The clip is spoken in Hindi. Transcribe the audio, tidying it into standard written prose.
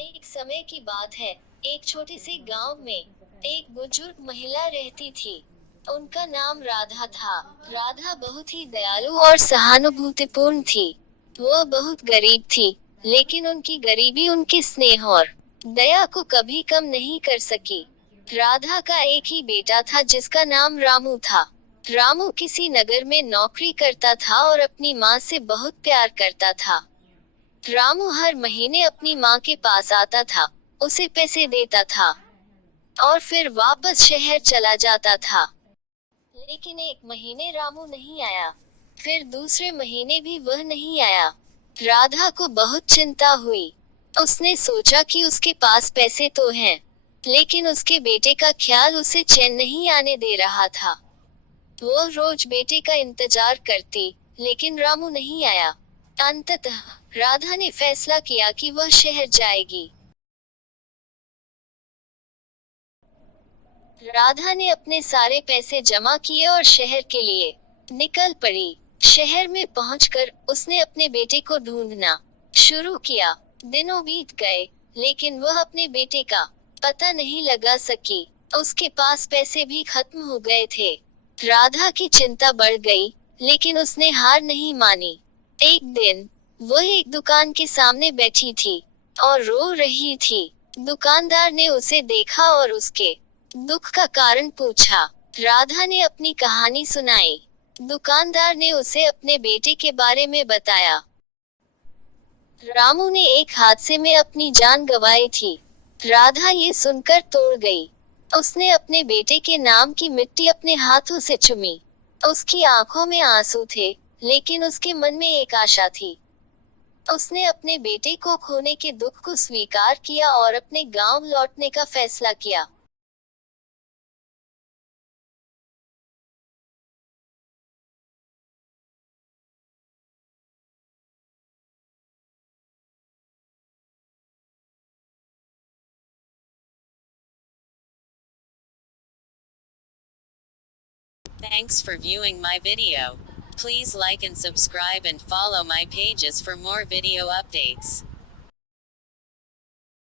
एक समय की बात है। एक छोटे से गांव में एक बुजुर्ग महिला रहती थी। उनका नाम राधा था। राधा बहुत ही दयालु और सहानुभूतिपूर्ण थी। वह बहुत गरीब थी, लेकिन उनकी गरीबी उनके स्नेह और दया को कभी कम नहीं कर सकी। राधा का एक ही बेटा था जिसका नाम रामू था। रामू किसी नगर में नौकरी करता था और अपनी माँ से बहुत प्यार करता था। रामू हर महीने अपनी माँ के पास आता था, उसे पैसे देता था और फिर वापस शहर चला जाता था। लेकिन एक महीने रामू नहीं आया। फिर दूसरे महीने भी वह नहीं आया। राधा को बहुत चिंता हुई। उसने सोचा कि उसके पास पैसे तो हैं, लेकिन उसके बेटे का ख्याल उसे चैन नहीं आने दे रहा था। वह रोज बेटे का इंतजार करती, लेकिन रामू नहीं आया। अंततः राधा ने फैसला किया कि वह शहर जाएगी। राधा ने अपने सारे पैसे जमा किए और शहर के लिए निकल पड़ी। शहर में पहुंचकर उसने अपने बेटे को ढूंढना शुरू किया। दिनों बीत गए, लेकिन वह अपने बेटे का पता नहीं लगा सकी। उसके पास पैसे भी खत्म हो गए थे। राधा की चिंता बढ़ गई, लेकिन उसने हार नहीं मानी। एक दिन वह एक दुकान के सामने बैठी थी और रो रही थी। दुकानदार ने उसे देखा और उसके दुख का कारण पूछा। राधा ने अपनी कहानी सुनाई। दुकानदार ने उसे अपने बेटे के बारे में बताया। रामू ने एक हादसे में अपनी जान गंवाई थी। राधा ये सुनकर तोड़ गई। उसने अपने बेटे के नाम की मिट्टी अपने हाथों से चूमी। उसकी आंखों में आंसू थे, लेकिन उसके मन में एक आशा थी। उसने अपने बेटे को खोने के दुख को स्वीकार किया और अपने गांव लौटने का फैसला किया। Thanks for viewing my video. Please like and subscribe and follow my pages for more video updates.